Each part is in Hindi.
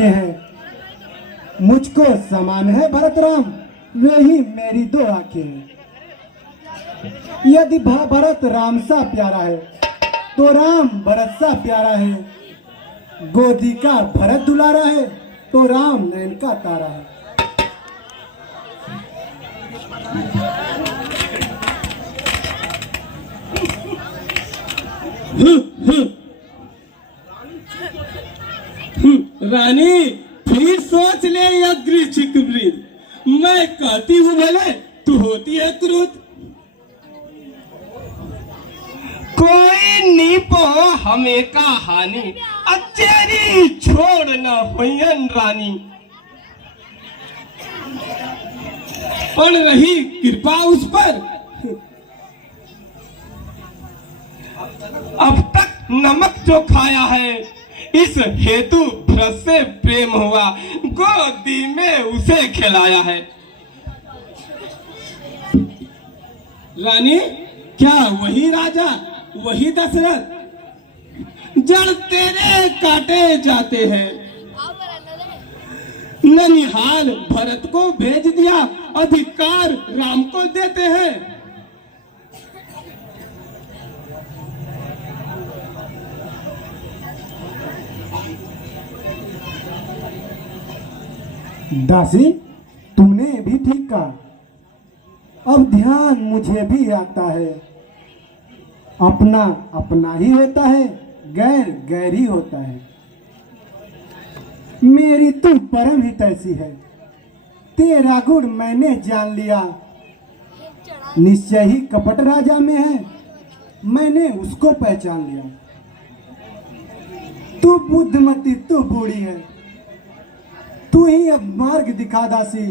आंखें हैं, मुझको समान है भरत राम, वही मेरी दो आंखें हैं। यदि भरत राम सा प्यारा है तो राम भरत सा प्यारा है। गोदी का भरत दुलारा है तो राम नैन का तारा है। रानी फिर सोच ले अग्रिचिक वृद्ध, मैं कहती हूँ भले तू होती है क्रोध। कोई नीपो हमें का हानि, तेरी छोड़ न होयन रानी। पर रही कृपा उस पर, अब तक नमक जो खाया है, इस हेतु भरत से प्रेम हुआ, गोदी में उसे खिलाया है। रानी क्या वही राजा, वही दशरथ जड़ तेरे काटे जाते हैं। ननिहाल भरत को भेज दिया, अधिकार राम को देते हैं। दासी तुमने भी ठीक कहा, अब ध्यान मुझे भी आता है। अपना अपना ही होता है, गैर गैर ही होता है। मेरी तुम परम हित ऐसी है, तेरा गुण मैंने जान लिया। निश्चय ही कपट राजा में है, मैंने उसको पहचान लिया। तू बुद्धिमती तू बूढ़ी है, तू ही अब मार्ग दिखा दासी।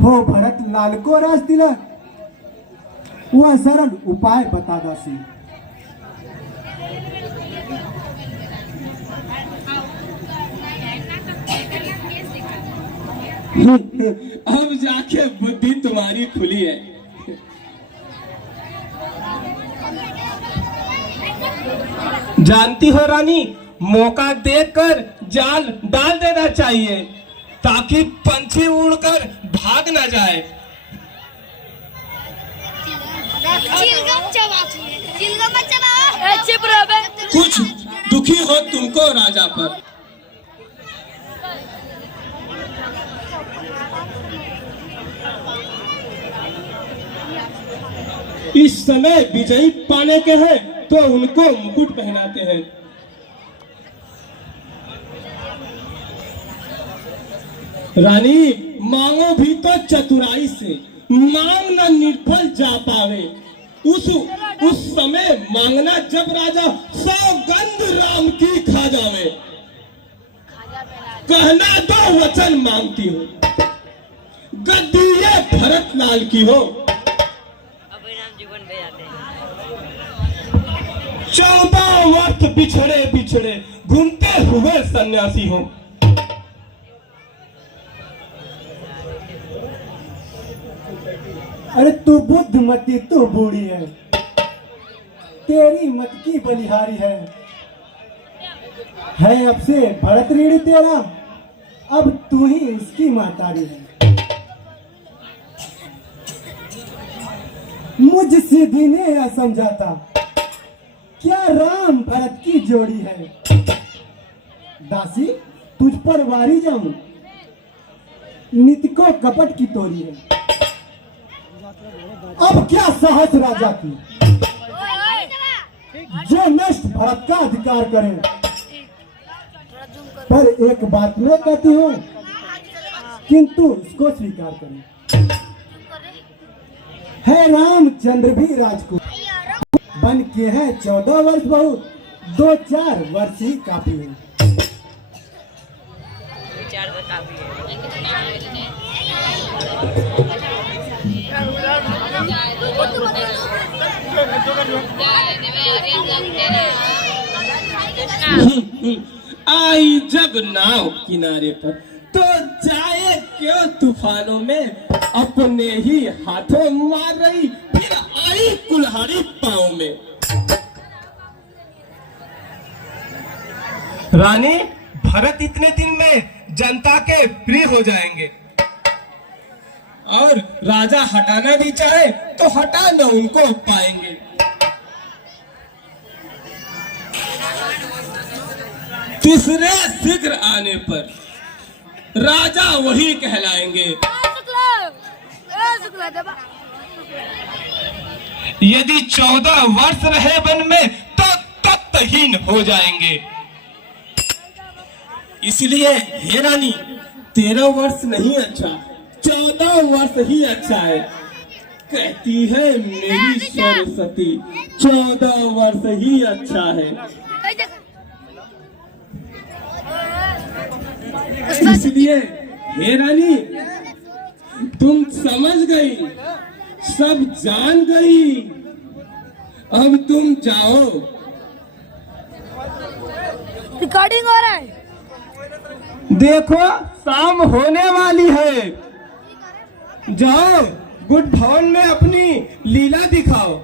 हो भरत लाल को राज तिलक, वह सरल उपाय बता दासी। अब जाके बुद्धि तुम्हारी खुली है। जानती हो रानी, मौका देखकर जाल डाल देना चाहिए ताकि पंछी उड़कर भाग ना जाए। कुछ दुखी हो तुमको राजा पर। इस समय विजयी पाने के हैं तो उनको मुकुट पहनाते हैं। रानी मांगो भी तो चतुराई से, मांग न निर्फल जा पावे। उस समय मांगना जब राजा सौगंध राम की खा जावे। कहना दो वचन मांगती हो, गद्दी ये भरत लाल की हो। 14 वर्ष बिछड़े बिछड़े घूमते हुए सन्यासी हो। अरे तू बुद्धिमती तू बूढ़ी है, तेरी मत की बलिहारी है अब से भरत ऋणी तेरा, अब तू ही इसकी मातारी है। मुझ सीधी ने यह समझा था, क्या राम भरत की जोड़ी है। दासी तुझ पर वारी जाऊं, नीति को कपट की तोरी है। अब क्या साहस राजा की, जो नष्ट भरत का अधिकार करे। पर एक बात मैं कहती हूँ, किंतु इसको स्वीकार करें। है रामचंद्र भी राजकुमार, बन के है 14 वर्ष बहुत, 2-4 वर्ष ही काफी है। आई जब नाव किनारे पर, तो जाए क्यों तूफानों में। अपने ही हाथों मार रही, फिर आई कुल्हाड़ी पांव में। रानी भरत इतने दिन में जनता के प्रिय हो जाएंगे, और राजा हटाना भी चाहे तो हटा न उनको पाएंगे। तीसरे शीघ्र आने पर राजा वही कहलाएंगे। यदि 14 वर्ष रहे वन में तो तत्वहीन हो जाएंगे। इसलिए हे रानी, 13 वर्ष नहीं अच्छा, 14 वर्ष ही अच्छा है। कहती है मेरी सरस्वती, 14 वर्ष ही अच्छा है। इसलिए हे रानी, तुम समझ गई, सब जान गई, अब तुम जाओ। रिकॉर्डिंग हो रहा है। देखो शाम होने वाली है, जाओ गुड भवन में अपनी लीला दिखाओ।